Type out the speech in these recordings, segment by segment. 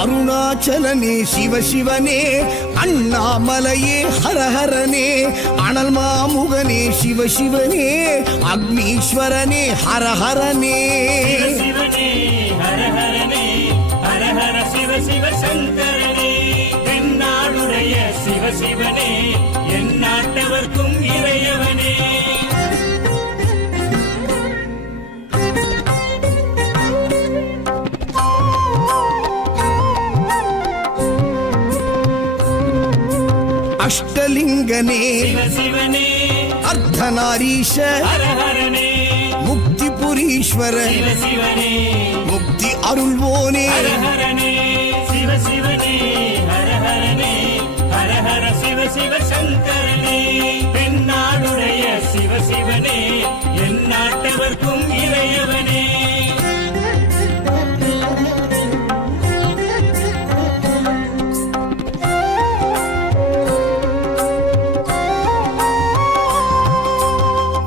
அருணாச்சலனே சிவசிவனே, அண்ணாமலையே ஹரஹரனே, அனல் மாமுகனே சிவசிவனே, அக்னீஸ்வரனே ஹரஹரனே. சிவசிவனே ஹரஹரனே, ஹரஹர சிவ சிவ சங்கரனே, தென்னாடுடைய சிவசிவனே, என் நாட்டவர்க்கும் இறையவனே. அஷ்டலிங்கனே சிவசிவனே, அர்த்தநாரீஷ ஹரஹரனே, முக்திபுரீஸ்வர சிவசிவனே, முக்தி அருள்வோனே. ஹரஹரனே சிவசிவனே, ஹரஹரனே, ஹரஹர சிவ சிவ சங்கரனே, தென்னாடுடைய சிவசிவனே, என் நாட்டவர்க்கும் இறையவனே.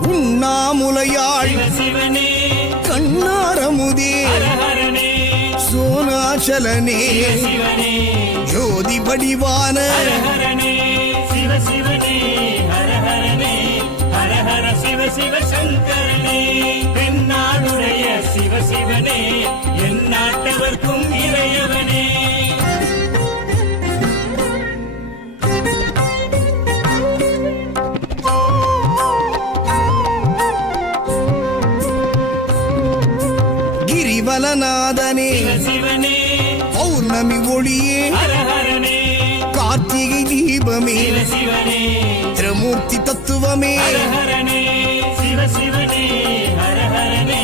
உண்ணாமுலையாள் சிவசிவனே, கண்ணாரமுதே ஹரஹரனே, சோனாச்சலனே சிவசிவனே, ஜோதி வடிவான ஹரஹரனே சிவசிவனே, ஹரஹரனே, ஹரஹர சிவ சிவ சங்கரனே, தென்னாடுடைய சிவசிவனே, என் நாட்டவர்க்கும் இறையவனே. கிரிவலநாதனே சிவசிவனே, பௌர்ணமி ஒளியே ஹரஹரனே, கார்த்திகை தீபமே சிவசிவனே, திரமூர்த்தி தத்துவமே. ஹரஹரனே சிவசிவனே, ஹரஹரனே,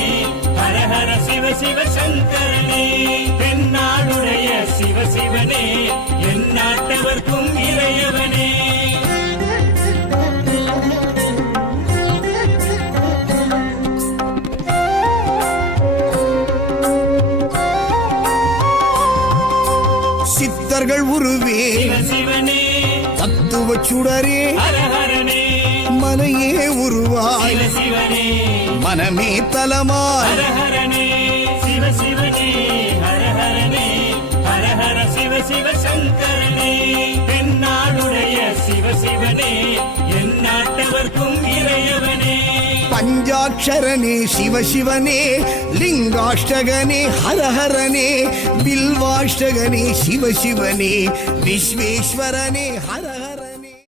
ஹரஹர சிவ சிவ சங்கரனே, தென்னாடுடைய சிவசிவனே, என் நாட்டவர்க்கும் இறையவனே. சித்தர்கள் உருவே சிவசிவனே, தத்துவ சுடரே ஹரஹரனே, மனையே உருவாய் சிவசிவனே, மனமே தலமாய். ஹரஹரனே சிவசிவனே, ஹரஹரனே, ஹரஹர சிவ சிவ சங்கரனே, தென்னாடுடைய சிவசிவனே, என் நாட்டவர்க்கும் இறையவனே. பஞ்சாட்சரனே சிவசிவனே, லிங்காஷ்டகனே ஹரஹரனே, பில்வாஷ்டகனே சிவசிவனே, விஸ்வேஸ்வரனே ஹரஹர.